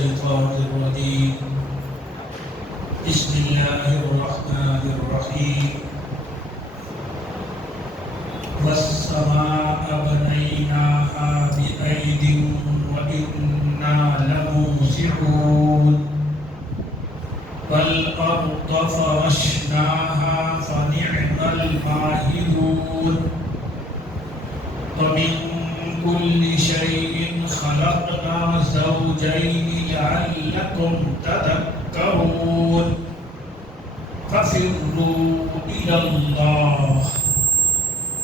الشيطان الرجيم بسم الله الرحمن الرحيم والسماء بنيناها بأيد وإنا لموسعون والأرض فرشناها فنعم الماهدون ومن كل شيء خلقنا زوجين لعلكم تذكرون ففروا إلى الله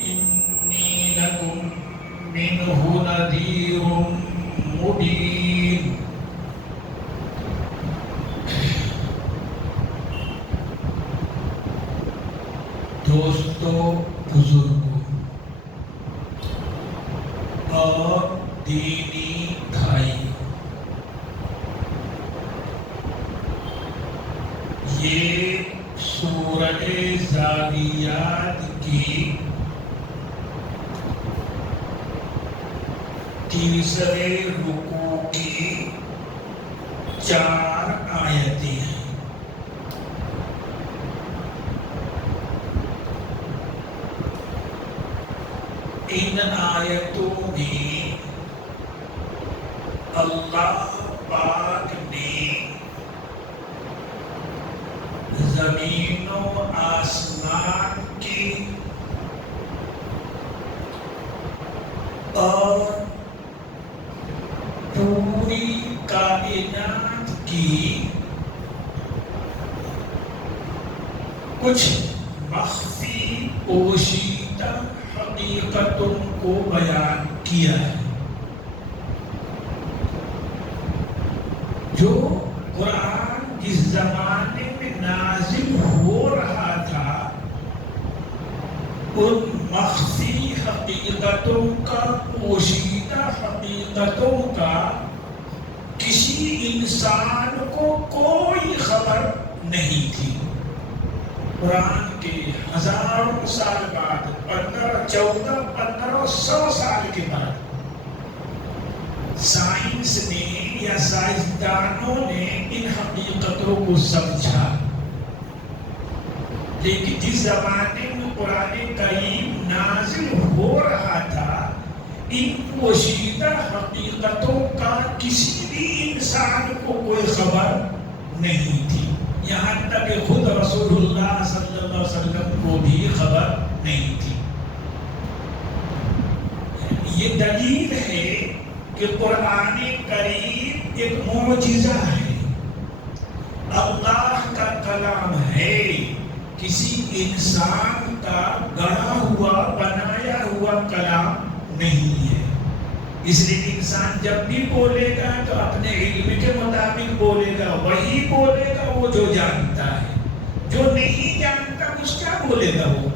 إني لكم منه نذير مبين دوستو بزرگوں اور دینی بھائی، یہ سورۃ ذاریات کی تیسرے رکوع کی 4 آیتیں ہیں۔ ان آیتوں میں اللہ پاک نے زمین و آسمان کی اور پوری کائنات کی کچھ مخفی پوشیدہ حقیقتوں کو بیان کیا ہے، جو قرآن جس زمانے میں نازل ہو رہا تھا ان مخفی حقیقتوں کا، پوشیدہ حقیقتوں کا کسی انسان کو کوئی خبر نہیں تھی۔ قرآن کے ہزاروں سال بعد، 1500 سال کے بعد سائنس نے یا سائنسدانوں نے ان حقیقتوں کو سمجھا، لیکن جس زمانے میں قرآن کریم نازل ہو رہا تھا ان پوشیدہ حقیقتوں کا کسی بھی انسان کو کوئی خبر نہیں تھی، یہاں تک کہ خود رسول اللہ صلی اللہ علیہ وسلم کو بھی خبر نہیں تھی۔ یہ دلیل ہے کہ قرآن کریم ایک معجزہ ہے، اللہ کا کلام ہے، کسی انسان کا گڑھا ہوا بنایا ہوا کلام نہیں ہے۔ اس لیے انسان جب بھی بولے گا تو اپنے علم کے مطابق بولے گا، وہی بولے گا وہ جو جانتا ہے، جو نہیں جانتا اس کا بولے گا وہ۔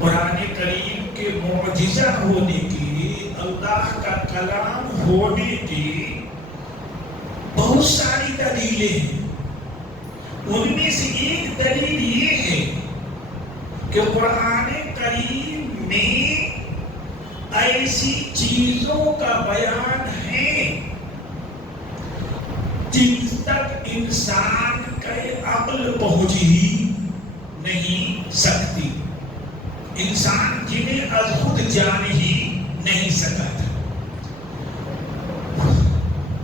قرآن کریم کے معجزہ ہونے کی، اللہ کا کلام ہونے کی بہت ساری دلیلیں ہیں۔ ان میں سے ایک دلیل یہ ہے کہ قرآن کریم میں ایسی چیزوں کا بیان ہے جن تک انسان کا عقل پہنچ ہی نہیں سکتی، انسان جنہیں از خود جان ہی نہیں سکتا تھا۔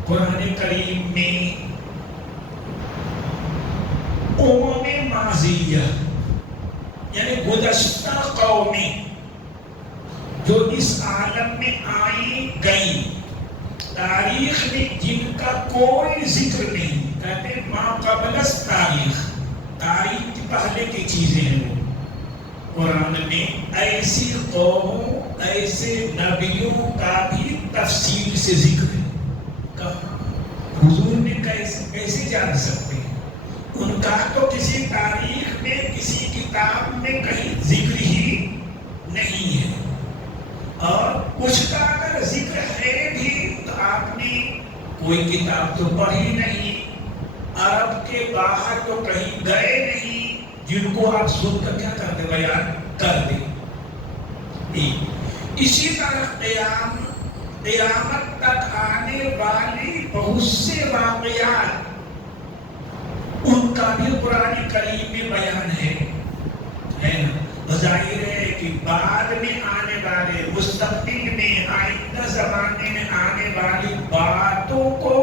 قرآن کریم میں امم ماضیہ یعنی گزشتہ قومیں جو اس عالم میں آئی گئی، تاریخ میں جن کا کوئی ذکر نہیں، کہتے ہیں ما قبل تاریخ، تاریخ کی پہلے کی چیزیں ہیں وہ۔ قرآن میں ایسی قوموں، ایسے نبیوں کا بھی تفصیل سے ذکر ہے۔ کہاں حضور نے کیسے جان سکتے ہیں؟ ان کا تو کسی تاریخ میں، کسی کتاب میں کہیں ذکر ہی نہیں ہے، اور کچھ کا اگر ذکر ہے بھی تو آپ نے کوئی کتاب تو پڑھی نہیں، عرب کے باہر تو کہیں گئے نہیں جن کو آپ سن کر کیا کر دیں، بیان کر دیں۔ اسی طرح قیامت تک آنے والی بہت سے واقعات ان کا بھی قرآن کریم میں بیان ہے نا. ظاہر ہے کہ بعد میں آنے والے مستقبل میں آئندہ زمانے میں آنے والی باتوں کو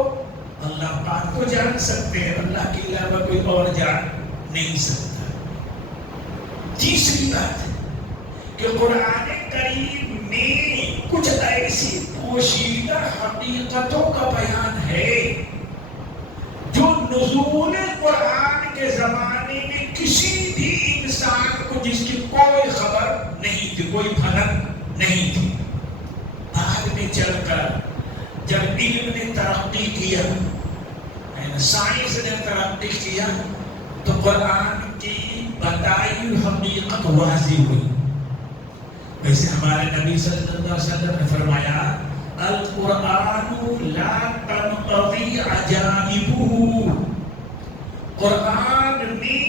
اللہ پاک کو جان سکتے ہیں, اللہ کے علاوہ کوئی اور جان نہیں سکتا. تیسری بات کہ قرآن کریم میں کچھ ایسی پوشیدہ حقیقتوں کا بیان ہے جو نزول قرآن کے زمانے میں کسی بھی انسان کو جس کی کوئی خبر نہیں تھی, کوئی بھنک نہیں تھی. بعد میں چل کر جب علم نے ترقی کیا, سائنس نے ترقی کیا, تو قرآن کی بتائی حقیقت واضح ہوئی. ویسے ہمارے نبی صلی اللہ علیہ وسلم نے فرمایا القرآن لا تنقضی عجائبہ. قرآن میں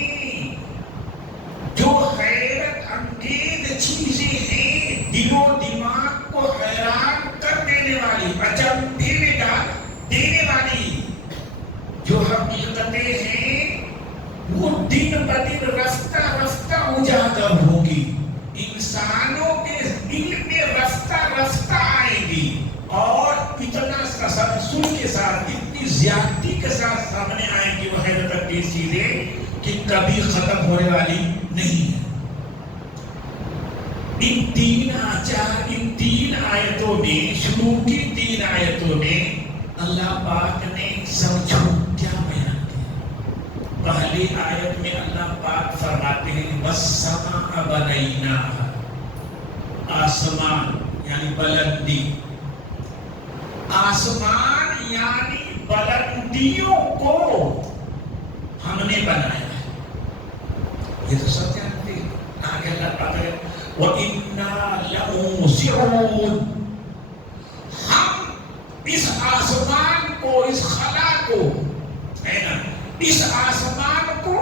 جو حیرت انگیز چیزیں ہیں, دل و دماغ کو حیران کر دینے والی, اچنبھے میں ڈال دینے والی جو حقیقتیں ہیں, وہ دن بدن رفتہ رفتہ اجاگر ہوگی. انسانوں کے دل میں رفتہ رفتہ آئے گی اور اتنا تسلسل کے ساتھ, اتنی زیادتی کے ساتھ سامنے آئیں گی وہ حیرت انگیز چیزیں کہ کبھی ختم ہونے والی نہیں ہے. ان تین آیتوں میں, شروع کی 3 آیتوں میں اللہ پاک نے سمجھو کیا بیان کیا. پہلی آیت میں اللہ پاک فرماتے ہیں وَالسَّمَاءَ بَنَيْنَاهَا, آسمان یعنی بلندی, آسمان یعنی بلندیوں کو ہم نے بنایا ہے. یہ تو سب جانتے ہیں. آگے اللہ پاک ہے وَإِنَّا لَمُوسِعُونَ, ہم اس آسمان کو, اس خلا کو, ہے نا, اس آسمان کو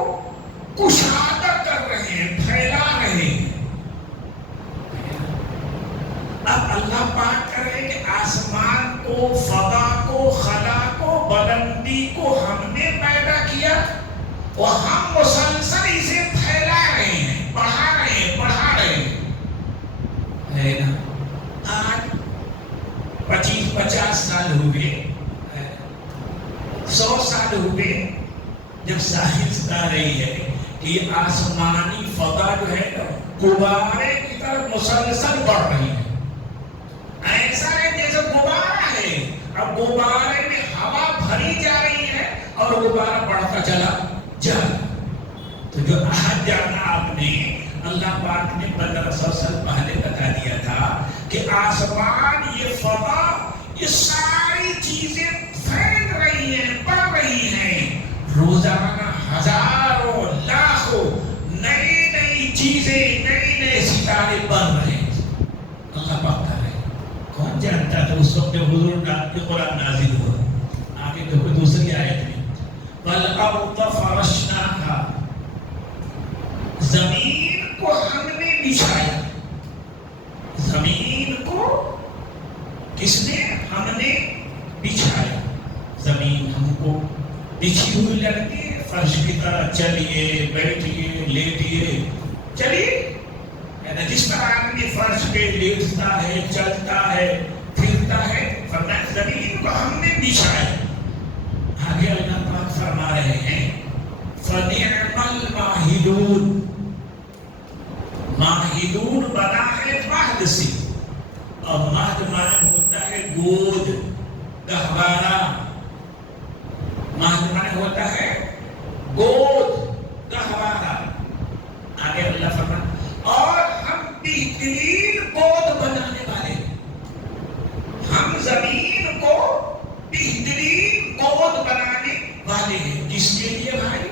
کشادہ کر رہے ہیں, پھیلا رہے ہیں. اب اللہ پاک کر رہے ہیں کہ آسمان کو, فضا کو, خلا کو, بلندی کو ہم نے پیدا کیا اور ہم مسلسل اسے پھیلا رہے ہیں, بڑھا رہے ہیں, ہے نا. آج 25-50 سال ہوئے, 100 سال ہوئے جب سائنس بتا رہی ہے کہ یہ آسمانی فضا جو ہے غبارے کی طرف مسلسل بڑھ رہی ہے. ایسا ہے جیسے غبارہ ہے, اب غبارے میں ہوا بھری جا رہی ہے اور غبارہ بڑھتا چلا جا. تو جو آج جانا آپ نے, اللہ پاک نے 1500 سال پہلے بتا دیا تھا کہ آسمان, یہ فضا, یہ ساری چیزیں پھیل رہی ہیں, بڑھ رہی ہیں. روزانہ ہزاروں لاکھوں نئی نئی چیزیں, نئے نئے ستارے بن رہے ہیں. اللہ پاک کر رہے ہیں. کون جانتا تھا اس وقت حضور کا قرآن نازل ہوا. آگے دیکھو دوسری آیت میں وَالْأَرْضَ فَرَشْنَاهَا, زمین کو ہم نے بچھایا. زمین کو کس نے, ہم نے بچھایا. زمین ہم کو بچھی ہوئی لگتی ہے, فرش کی طرح چلیے, بیٹھیے, لیٹیے, چلیے. جس طرح آدمی فرش پہ لیٹتا ہے, چلتا ہے, پھرتا ہے, فرمایا زمین کو ہم نے بچھایا. آگے اللہ پاک فرما رہے ہیں فَنِعْمَ الْمَاهِدُونَ, ماہدون بنا ہے مہد سے, اور مہد مانے ہوتا ہے گود, گہوارہ. مہد مانے ہوتا ہے گود, گہوارہ. آگے اللہ فرماتا اور ہم بہترین گود بنانے والے, ہم زمین کو بہترین گود بنانے والے ہیں. کس کے لیے بھائی,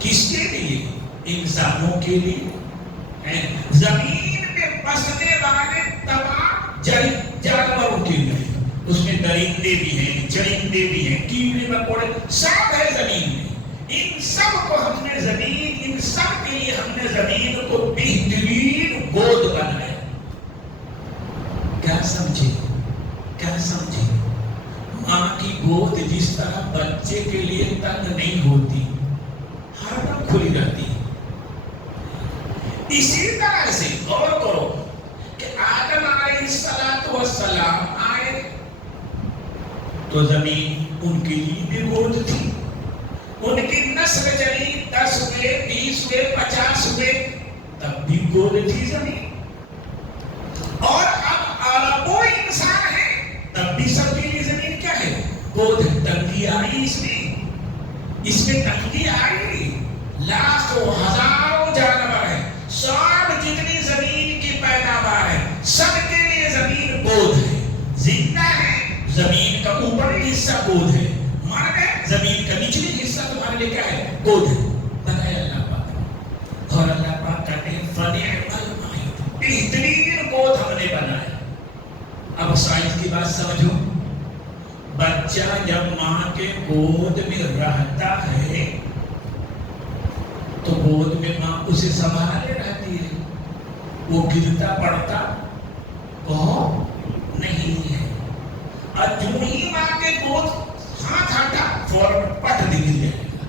کس کے لیے, انسانوں کے لیے. زمین میں بسنے والے تمام جانوروں کے لیے, اس میں درندے بھی ہیں, چرندے بھی ہیں, کیڑے مکوڑے سب ہے زمین میں. ان سب کو ہم نے زمین, ان سب کے لیے ہم نے زمین کو بہترین گود بنایا. کیا سمجھے, کیا سمجھے, ماں کی گود بچے کے لیے تنگ نہیں ہوتی، ہر دم کھلی رہتی ہے۔ اسی طرح سے غور کرو کہ آدم علیہ السلام آئے تو زمین ان کے لیے بھی گود تھی، ان کی نسل چلی 10 ہوئے 20 ہوئے 50 ہوئے تب بھی گود تھی زمین، اور اب اربوں انسان ہیں تب بھی سب کے لیے زمین کیا ہے؟ گود ہے۔ تنگی آئی اس میں تنگی آئی، لاکھوں ہزاروں جانور ہیں، سب جتنی زمین کی پیداوار ہے سب کے لیے زمین گود ہے، زندہ ہے زمین کا اوپری حصہ گود ہے، مر گئے زمین کا نچلی حصہ تمہارے لیے کیا ہے؟ گود ہے۔ بنایا اللہ پاک نے، اور اللہ پاک کہتے ہیں فَنِعْمَ الْمَعِيدُ، بہترین گود ہم نے بنایا۔ اب سائنس کی بات سمجھو، بچہ جب ماں کے گود میں رہتا ہے تو گود میں ماں اسے سنبھالے رہتی ہے، وہ گرتا پڑتا نہیں ہے، اور جو ہی ماں کے گود ہاتھ ہٹا فوراً پٹ گر جائے گا۔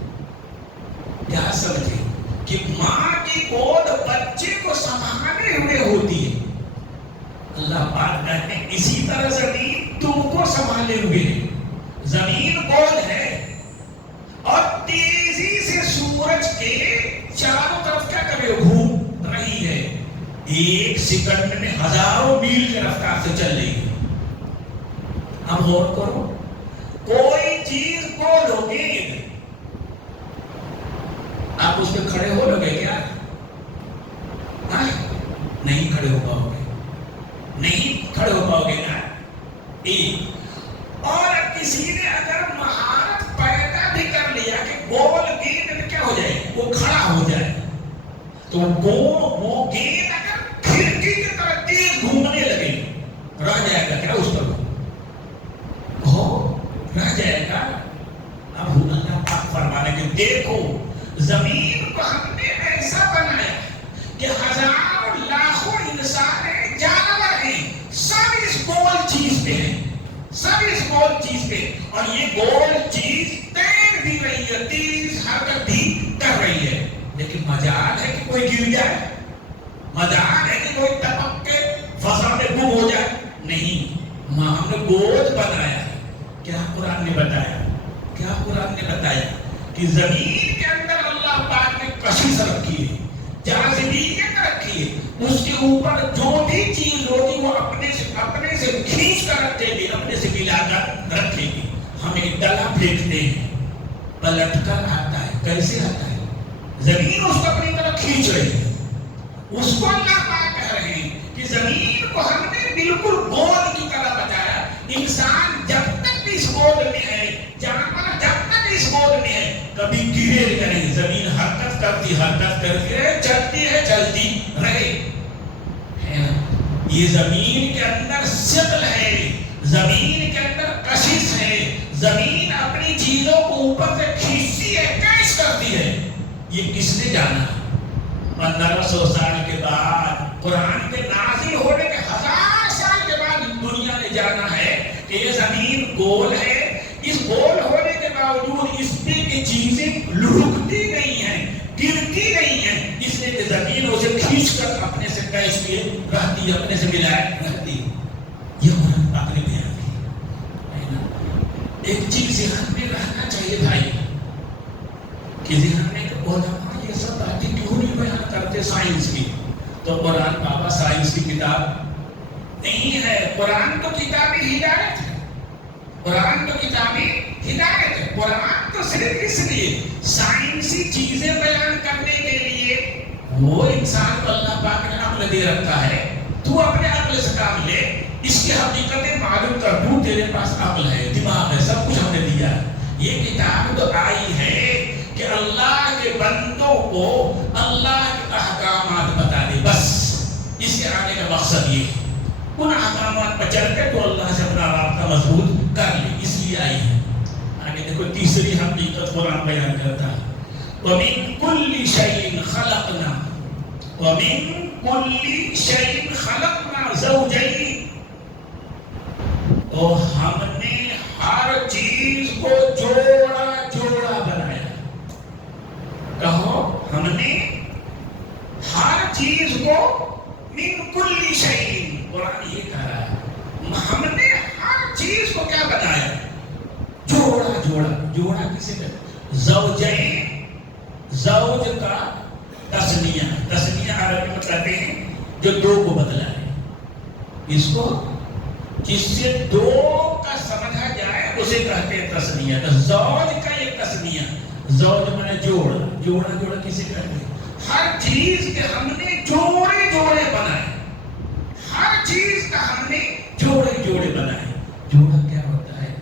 کیا سمجھے کہ ماں کی گود بچے کو سنبھالے ہوئے ہوتی ہے۔ اللہ پاک کہتے ہیں اسی طرح زمین تم کو سنبھالے ہوئے ہے، زمین گود ہے، اور تیزی سے سورج کے چاروں طرف کیا کر رہے ہو؟ گھوم رہی ہے، ایک سیکنڈ میں ہزاروں میل کی رفتار سے چل رہی ہے۔ اب غور کرو، کوئی چیز گول ہوگی، آپ اس پہ کھڑے ہو لوگے کیا؟ نہیں کھڑے ہو پاؤ گے، نہیں کھڑے ہو پاؤ گے نا۔ اور کسی نے اگر مہارت پیدا بھی کر لیا کہ گول گیند میں کیا ہو جائے؟ وہ کھڑا ہو جائے، تو وہ گیند اگر کھڑکی کی طرح تیز گھومنے لگے رہ جائے گا کیا اس پر؟ رہ جائے گا۔ اب اللہ پاک فرمانے کے دیکھو زمین کو ہم نے ایسا بنایا کہ ہزاروں لاکھوں انسان ہیں، جانور ہیں، سب اس گول چیز پہ ہیں، سب اس گول چیز پہ، اور یہ گول چیز تیر بھی رہی ہے، تیز حرکت بھی کر رہی ہے، لیکن مجال ہے کہ کوئی گر جائے، مجال ہے کہ کوئی ٹپک کے فضا میں گم ہو جائے؟ نہیں، ہم نے گود بنایا۔ کیا قرآن نے بتایا؟ کیا قرآن نے بتایا کہ زمین کے اندر اللہ پاک نے کشش رکھی ہے، جاذبیت رکھی ہے، اس کے اوپر جو بھی چیز ہوگی وہ اپنے سے کھینچ کر رکھے گی، اپنے سے ملا کر رکھے گی۔ ہم ایک ڈلا پھینکتے ہیں، پلٹ کر آتا ہے، کیسے آتا ہے؟ زمین اس کو اپنی طرف کھینچ رہی ہے، اس کو اللہ پاک کہہ رہے ہیں کہ زمین کو ہم نے بالکل گود کی طرح بتایا۔ انسان جب تک اس گود میں ہے، جانور جب تک اس گود میں ہے، کبھی گرے گا نہیں، زمین حرکت کرتی رہے، چلتی رہے۔ یہ زمین کے اندر ثقل ہے، زمین کے اندر کشش ہے، زمین اپنی چیزوں کو اوپر سے کھینچتی ہے، کیش کرتی ہے۔ یہ کس نے جانا؟ 1500 سال کے بعد، قرآن کے نازل ہونے کے 1000 سال کے بعد دنیا نے جانا ہے کہ یہ زمین گول ہے، اس گول ہونے کے باوجود اس پہ کی چیزیں لڑکتی نہیں ہیں، گرتی نہیں ہیں، اس لیے کہ زمین اسے کھینچ کر اپنے سے کیش کیے رہتی ہے، اپنے سے ملائے رہتی ہے۔ یہ قرآن پاک نے بیان کی۔ ایک چیز ذہن میں رہنا چاہیے بھائی کہ ذہن میں علماء یہ سب باتیں کیوں نہیں بیان کرتے سائنس کی؟ تو قرآن بابا سائنس کی کتاب نہیں ہے، قرآن تو کتاب ہدایت ہے، قرآن تو کتاب ہدایت ہے۔ قرآن تو صرف اس لیے سائنسی چیزیں بیان کرنے کے لیے، وہ انسان کو اللہ پاک نے عقل دے رکھا ہے، تو اپنے عقل سے کام لے، اس کی حقیقتیں معلوم کر دوں، تیرے پاس عقل ہے، دماغ ہے، سب کچھ ہم نے دیا۔ یہ کتاب تو آئی ہے کہ اللہ کے بندوں کو اللہ کے احکامات بتا دے، بس اس کے آنے کا مقصد یہ ہے، ان احکامات پر چل کے تو اللہ سے اپنا رابطہ مضبوط کر لے، اس لیے آئی ہے۔ آگے دیکھو تیسری حقیقت قرآن بیان کرتا ہے، وَمِن كُلِّ شَيْءٍ خَلَقْنَا وَمِن كُلِّ شَيْءٍ خَلَقْنَا زَوْجَيْنِ، تو ہم نے ہر چیز کو جوڑا ہم نے ہر چیز کو من کل شیء، قرآن یہ کہہ رہا ہے ہم نے ہر چیز کو کیا بنایا؟ جوڑا جوڑا جوڑا کسے کہتے؟ زوجین، زوج کا تسنیہ، تسنیہ عربی میں کہتے ہیں جو دو کو بدلا ہے، اس کو جس سے دو کا سمجھا جائے اسے کہتے ہیں تسنیہ۔ زوج کا یہ تسنیہ، زوج مانے جوڑا، جوڑا جوڑا کسے کہتے ہیں؟ ہر چیز کے ہم نے جوڑے جوڑے بنائے، ہر چیز کا ہم نے جوڑے جوڑے بنائے۔ جوڑا کیا ہوتا ہے؟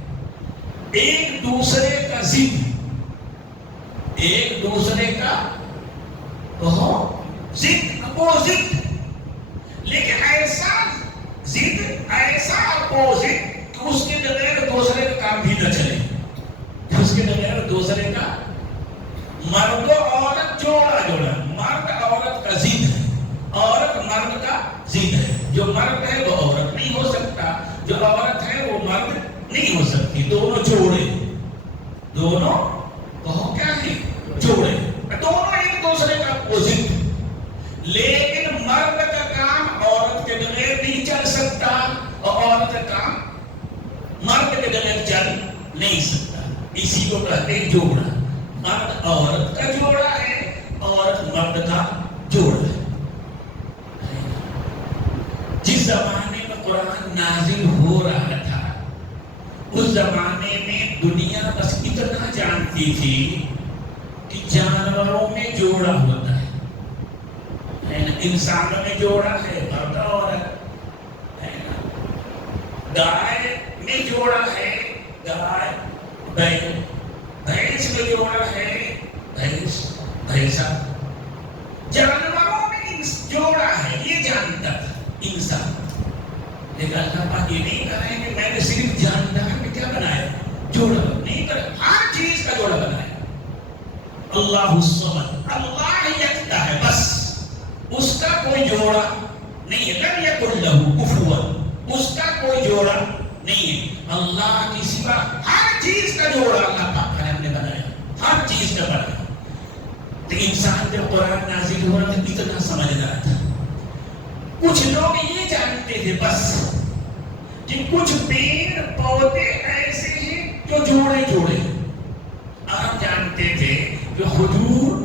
ایک دوسرے کا ضد، ایک دوسرے کا ضد، اپوزٹ، لیکن ایسا ضد، ایسا اپوزٹ کہ اس کے بغیر دوسرے کا کام بھی نہ چلے، اس کے بغیر دوسرے کا، مرد و عورت جوڑا جوڑا، مرد عورت کا ضد ہے، عورت مرد کا ضد ہے، جو مرد ہے وہ عورت نہیں ہو سکتا، جو عورت ہے وہ مرد نہیں ہو سکتی، دونوں جوڑے، دونوں کہو کیا ہے؟ جوڑے، دونوں ایک دوسرے کا اپوزٹ، لیکن مرد کا کام عورت کے بغیر نہیں چل سکتا اور عورت کا کام مرد کے بغیر چل نہیں سکتا، اسی کو کہتے ہیں جوڑا۔ مرد عورت کا جوڑا ہے، عورت مرد کا جوڑا ہے۔ جس زمانے میں قرآن نازل ہو رہا تھا اس زمانے میں دنیا بس اتنا جانتی تھی کہ جانوروں میں جوڑا ہوتا ہے، انسانوں میں جوڑا ہے مرد عورت، گائے میں جوڑا ہے گائے بیل، بھینس میں جوڑا ہے بھینس بھینسا، جانوروں میں جوڑا ہے یہ جانتا تھا انسان، لیکن اللہ پاک یہ نہیں کہا ہے کہ میں نے صرف جاندار میں کیا بنایا؟ جوڑا نہیں کر، ہر چیز کا جوڑا بنایا۔ اللہ الصمد، اللہ یکتا ہے بس، اس کا کوئی جوڑا نہیں ہے، لم یکن لہ کفوا، اس کا کوئی جوڑا نہیں ہے۔ اللہ کی سوا ہر چیز کا جوڑا اللہ پاک نے ہم نے بنایا، ہر چیز کا بنایا۔ تو انسان جب قرآن نازل ہو رہا تھا اتنا سمجھدار تھا، کچھ لوگ یہ جانتے تھے بس کہ کچھ پیڑ پودے ایسے ہیں جو جوڑے جوڑے، آپ جانتے تھے کہ کھجور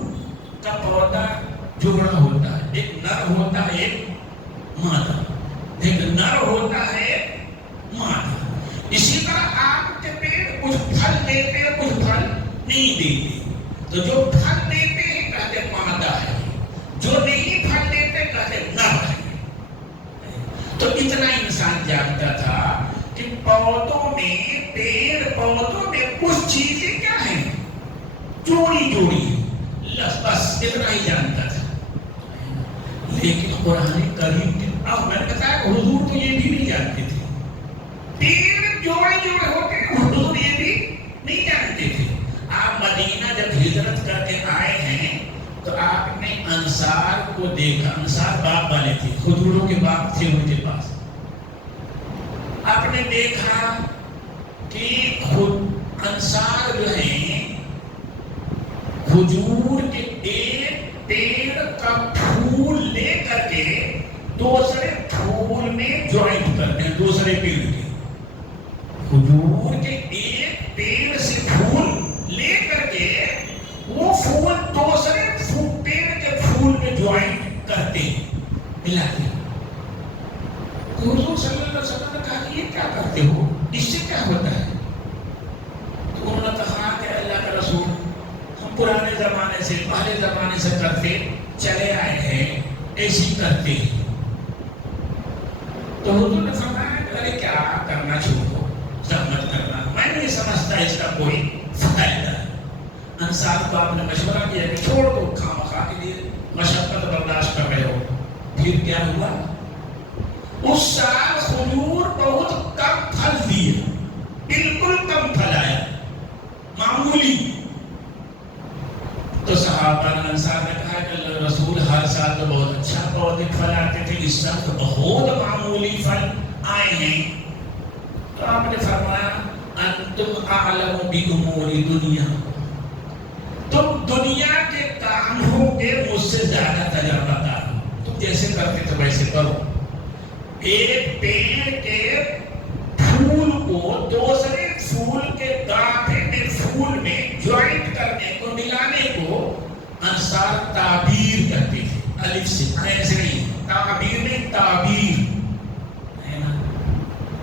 کا پودا جوڑا ہوتا ہے، ایک نر ہوتا ہے ایک مادہ، ایک نر ہوتا ہے مادہ۔ اسی طرح آم کے پیڑ کچھ پھل دیتے ہیں کچھ پھل نہیں دیتے، تو جو پھل دیتے ہیں کہتے مادہ ہے، جو نہیں پھل دیتے کہتے نر ہے۔ تو اتنا انسان جانتا تھا کہ پودوں میں، پیڑ پودوں میں کچھ چیزیں کیا ہیں؟ جوڑی جوڑی، بس اتنا ہی جانتا تھا۔ لیکن قرآن کریم کے اب میں نے بتایا حضور تو یہ بھی نہیں جانتے تھے، پیڑ جوڑے جوڑے ہوتے ہیں، حضور یہ بھی نہیں جانتے تھے۔ آپ مدینہ جب ہجرت کر کے آئے ہیں تو آپ نے انصار کو دیکھا، انصار باغ والے تھے، حضوروں کے باغ تھے ان کے پاس، آپ نے دیکھا کہ خود انصار جو ہیں کھجور کے ایک پیڑ کا پھول لے کر کے دوسرے پھول میں جوائنٹ کرتے ہیں، دوسرے پیڑ کے، کھجور کے ایک پیڑ سے پھول لے کر کے وہ پھول دوسرے پیڑ کے پھول میں جوائنٹ کرتے ہیں، ملاتے ہیں۔ تو حضور صلی اللہ علیہ وسلم نے کہا کہ یہ کیا کرتے ہو، اس سے کیا ہوتا ہے؟ تو انہوں نے کہا کہ اللہ کا رسول ہم پرانے زمانے سے، پہلے زمانے سے کرتے چلے آئے ہیں، ایسی کرتے ہیں۔ تو حضور نے فرمایا کہ ارے کیا کرنا چھوڑو، زحمت کرنا، میں نہیں سمجھتا اس کا کوئی فائدہ ہے۔ انصار کو آپ نے مشورہ دیا کہ چھوڑ دو، خواہ کے لیے مشقت برداشت کر رہے ہو۔ پھر کیا ہوا؟ اس سال کھجور بہت کم پھل دیے، بالکل کم پھل آیا، معمولی۔ تو صحابہ انصار نے کہا کہ اللہ رسول ہر سال تو بہت اچھا پودے پھل آتے تھے، اس سال تو بہت معمولی پھل آئے ہیں۔ تو آپ نے فرمایا انتم اعلم بامور دنیا، تم دنیا کے کاموں گے مجھ سے زیادہ تجربہ کار ہو، تم جیسے کرتے تو ویسے کرو. ایک پیڑ کے پھول کو دوسرے پھول کے گاٹھے میں پھول میں جوائنٹ کرنے کو، ملانے کو انصار تعبیر کرتے تھے. الف سے، ایسے نہیں، تعبیر میں تعبیر ہے نا.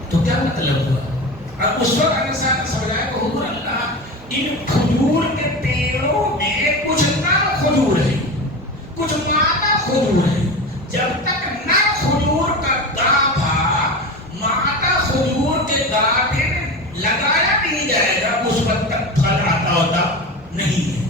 تو کیا مطلب ہوا؟ اب اس وقت انصار نے سمجھایا کہ حضور اللہ، ان کھجور کے پیڑوں میں کچھ نر کھجور ہے، کچھ مادہ کھجور ہے. جب تک نر کھجور کا گاٹھا مادہ کھجور کے گاٹھے میں لگایا نہیں جائے گا، اس وقت تک پھل آتا ہوتا نہیں ہے.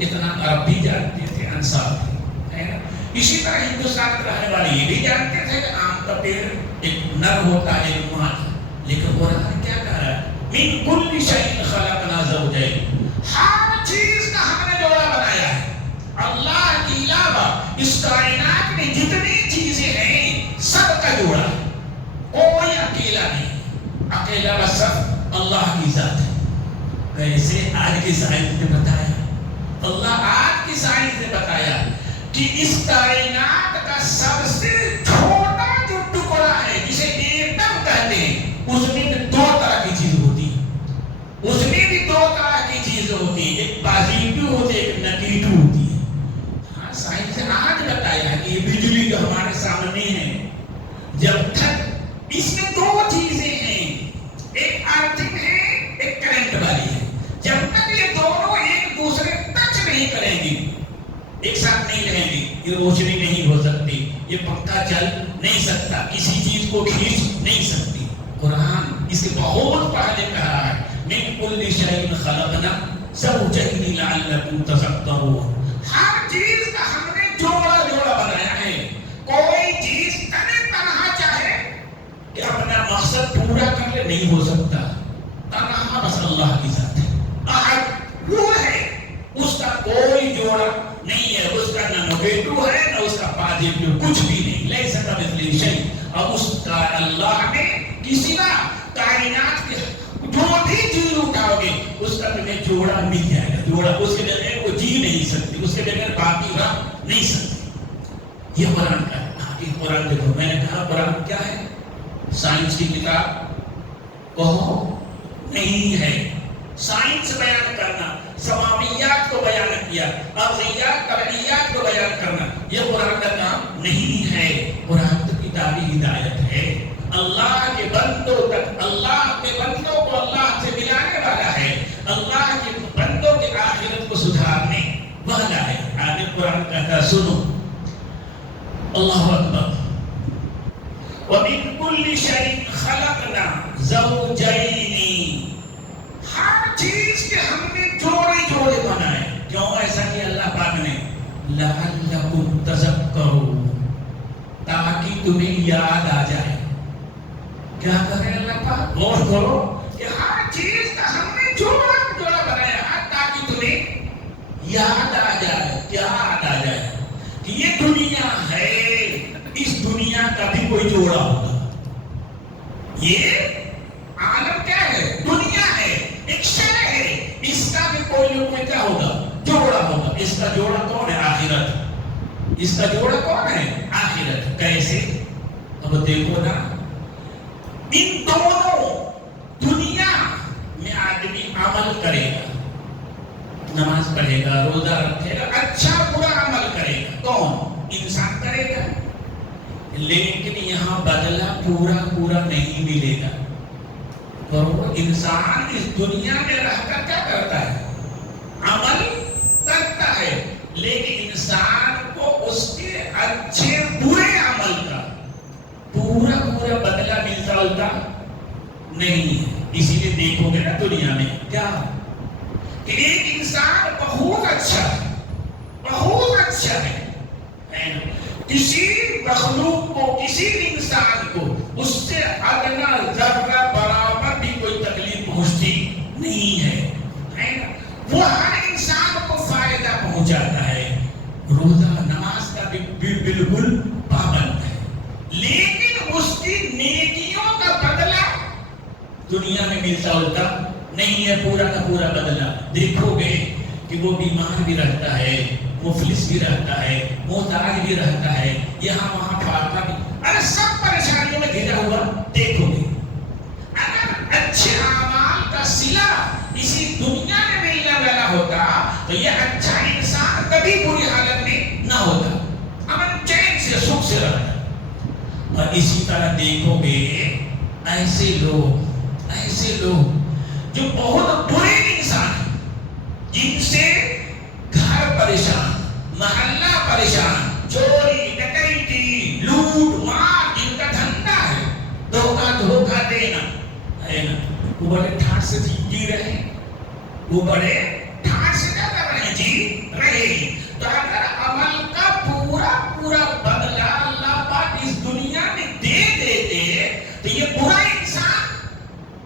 اتنا عرب بھی جانتے تھے انصار ہے نا. اسی طرح ہندوستان میں رہنے والے یہ بھی جانتے تھے کہ آم کا پیڑ ایک نر ہوتا ہے، ایک مادہ. لیکن قرآن نے کیا کہا ہے؟ من کل شیء خلقنا زوجین، ہر چیز کا ہم نے جوڑا بنایا ہے. اللہ کے علاوہ اس کائنات میں جتنی چیزیں ہیں سب کا جوڑا ہے، کوئی اکیلا نہیں. اکیلا بس صرف اللہ کی ذات ہے. ویسے آج کی سائنس نے بتایا، اللہ آج کی سائنس نے بتایا کہ اس کائنات کا سب سے چھوٹا جو ٹکڑا ہے جسے ایٹم کہتے ہیں، اس میں بھی دو طرح کی چیز ہوتی ہے. اس میں بھی دو طرح کی چیز ہوتی ہے، ایک پازیٹو ہوتی ہے، ایک نیگیٹو ہوتی ہے. ہاں سائنس نے آج بتایا ہے کہ یہ بجلی جو ہمارے سامنے ہے، جب تک اس میں دو چیزیں ہیں، ایک ارتھنگ ہے ایک کرنٹ والی ہے، جب تک یہ دونوں ایک دوسرے ٹچ نہیں کریں گی، ایک ساتھ نہیں رہیں گی، یہ روشنی نہیں ہو سکتی، یہ پنکھا چل نہیں سکتا، کسی چیز کو کھینچ نہیں سکتی. قرآن اس کے بہت پہلے کہا ہے من کل شیء خلقنا زوجین لعلکم تذکرون. ہر چیز کا ہم نے جوڑا جوڑا بنایا ہے. کوئی چیز تنہا چاہے کہ اپنا مقصد پورا کر لے نہیں ہو سکتا. تنہا بس اللہ کی ذات ہے. احد وہ ہے، اس کا کوئی جوڑا نہیں ہے، اس کا نہ نیگیٹو ہے نہ اس کا پازیٹو، کچھ بھی نہیں. لیس کمثلہ شیء. اب اس کا اللہ نے کسی نہ کائنات کے جو بھی چیز اٹھاؤ گے اس کا تمہیں جوڑا مل جائے گا. جوڑا اس کے بغیر وہ جی نہیں سکتی، اس کے بغیر باقی رہ نہیں سکتی. یہ قرآن کا ہے. یہ قرآن دیکھو، میں نے کہا قرآن کیا ہے؟ سائنس کی کتاب کہو نہیں ہے. سائنس بیان کرنا، سماویات کو بیان کیا، ارضیات طبعیات کو بیان کرنا، یہ قرآن کا کام نہیں ہے. قرآن تو کتابی ہدایت ہے. اللہ کے بندوں تک، اللہ کے بندوں کو اللہ سے ملانے والا ہے، اللہ کے بندوں کے آخرت کو سدھارنے والا ہے. آگے قرآن کہتا سنو، اللہ اکبر. وَمِن كُلِّ شَيْءٍ خَلَقْنَا زَوْجَيْنِ. ہر چیز کے ہم نے جوڑے جوڑے بنائے. کیوں ایسا کیا اللہ پاک نے؟ لَعَلَّكُمْ تَذَكَّرُونَ، تاکہ تمہیں یاد آ جائے. کیا کرے اللہ پاک؟ غور کرو کہ ہر چیز کا ہم نے جوڑا جوڑا بنایا ہے تاکہ تمہیں یاد آ جائے. کیا یاد آ جائے؟ کہ یہ دنیا ہے، اس دنیا کا بھی کوئی جوڑا ہوگا. یہ عالم کیا ہے؟ دنیا ہے، ایک شے ہے، اس کا بھی کوئی نہ کوئی کیا ہوگا؟ جوڑا ہوگا. اس کا جوڑا کون ہے؟ آخرت. اس کا جوڑا کون ہے؟ آخرت. کیسے؟ اب دیکھو نا، ان دونوں دنیا میں آدمی عمل کرے گا، نماز پڑھے گا، روزہ رکھے گا، اچھا برا عمل کرے گا. کون؟ انسان کرے گا. لیکن یہاں بدلہ پورا نہیں ملے گا. تو انسان اس دنیا میں رہ کر کیا کرتا ہے؟ عمل کرتا ہے. لیکن انسان کو اس کے اچھے برے عمل کا پورا بدلہ ملتا نہیں ہے. اسی لیے دیکھو گے نا دنیا میں کیا کہ ایک انسان بہت اچھا ہے. کسی مخلوق کو، کسی انسان کو اس سے ادنا ذرہ برابر بھی کوئی تکلیف پہنچتی نہیں ہے. وہ ہر انسان کو فائدہ پہنچاتا ہے. روزہ نماز کا بھی بالکل پابند ہے. لیکن اس کی نیکیوں کا بدلہ دنیا میں ملتا ہوتا نہیں ہے. پورا کا پورا بدلہ دیکھو گے کہ وہ بیمار بھی رہتا ہے، مفلس بھی رہتا ہے، محتاج بھی رہتا ہے، یہاں وہاں پھاڑتا بھی، ارے سب پریشانیوں میں گھرا ہوا دیکھو گے۔ اگر اچھے اعمال کا صلہ اسی دنیا میں ملنے والا ہوتا تو یہ اچھا انسان کبھی بری حالت میں نہ ہوتا، امن چین سے سکھ سے رہتا۔ اور اسی طرح دیکھو گے ایسے لوگ جو بہت برے انسان ہیں، جن سے گھر پریشان، محلہ پریشان، چوری ڈکیتی لوٹ مار جن کا دھندا ہے، دھوکہ دینا ہے نا، وہ بڑے ٹھاٹ سے جی رہے ہیں، وہ بڑے ٹھاٹ سے کیا کر رہے ہیں، جی رہے ہیں۔ تو اگر عمل کا پورا بدلہ اللہ پاک اس دنیا میں دے دیتے تو یہ برا انسان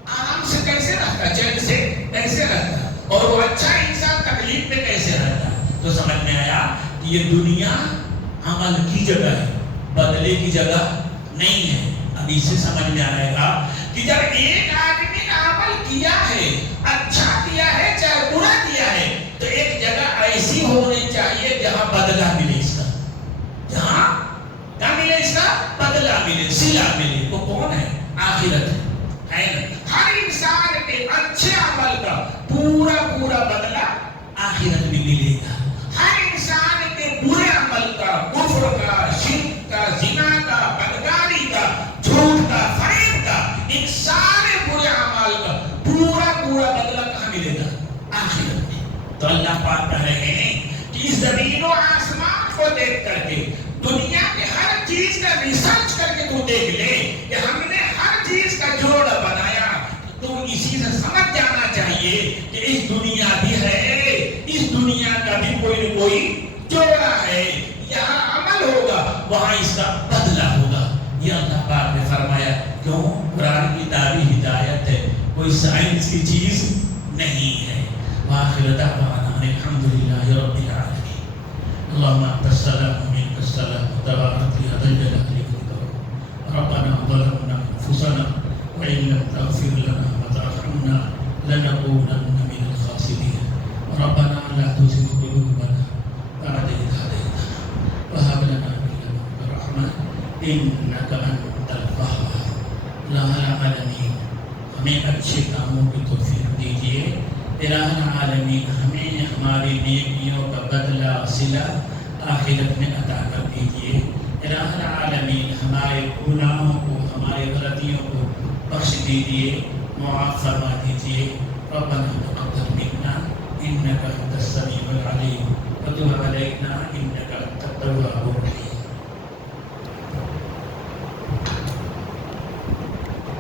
آرام سے کیسے رہتا، چین سے کیسے رہتا، اور وہ اچھا انسان تکلیف میں کیسے رہتا۔ تو سمجھ میں آیا کہ یہ دنیا عمل کی جگہ ہے، بدلے کی جگہ نہیں ہے۔ اب اس سے سمجھ میں آئے گا کہ جب ایک آدمی نے عمل کیا ہے، اچھا کیا ہے چاہے برا کیا ہے، تو ایک جگہ ایسی ہونی چاہیے جہاں بدلہ ملے اس کا، جہاں کیا ملے اس کا، بدلہ ملے، صلہ ملے۔ وہ کون ہے؟ آخرت ہے نا۔ ہر انسان کے اچھے عمل کا پورا بدلہ آخرت میں ملے گا۔ ہر انسان کے برے عمل کا، کفر کا، شرک کا، زنا کا، بدکاری کا، جھوٹ کا، فریب کا، ان سارے برے اعمال کا پورا بدلہ کہاں ملے گا؟ آخرت میں۔ تو اللہ پاک کہہ رہے ہیں کہ اس زمین و آسمان کو دیکھ کر کے، دنیا کے ہر چیز کا ریسرچ کر کے تو دیکھ لے کہ ہم نے ہر چیز کا جوڑ بنایا، تو اسی سے سمجھ جانا چاہیے کہ اس دنیا بھی ہے، اس دنیا کا بھی کوئی نہ کوئی جوڑا ہے، یہاں عمل ہوگا وہاں اس کا بدلہ ہوگا۔ یہ اللہ پاک نے فرمایا۔ کیوں؟ قرآن کی تعریف ہدایت ہے، کوئی سائنس کی چیز نہیں ہے۔ وآخر دعوانا الحمدللہ رب العالمین۔ اللہم انت السلام و منک السلام تبارک یا ذا الجلال والاکرام۔ ربنا ظلمنا انفسنا وإن لم تغفر لنا وترحمنا لنكونن من الخاسرين۔ ربنا لا تزغ قلوبنا بعد إذ هديتنا وهب لنا من لدنك رحمة إنك أنت الوهاب۔ الہ العالمین ہمیں اچھے کاموں کی توفیق دیجیے۔ الہ العالمین ہمیں ہماری نیکیوں کا بدلہ صلہ آخرت میں عطا کر دیجیے۔ الہ العالمین ہمارے گناہوں کو، ہمارے غلطیوں کو بخش دیجیے، معاف فرما دیجیے۔ ربنا تقبل منا انک انت السمیع العلیم وتب علینا انک انت التواب الرحیم۔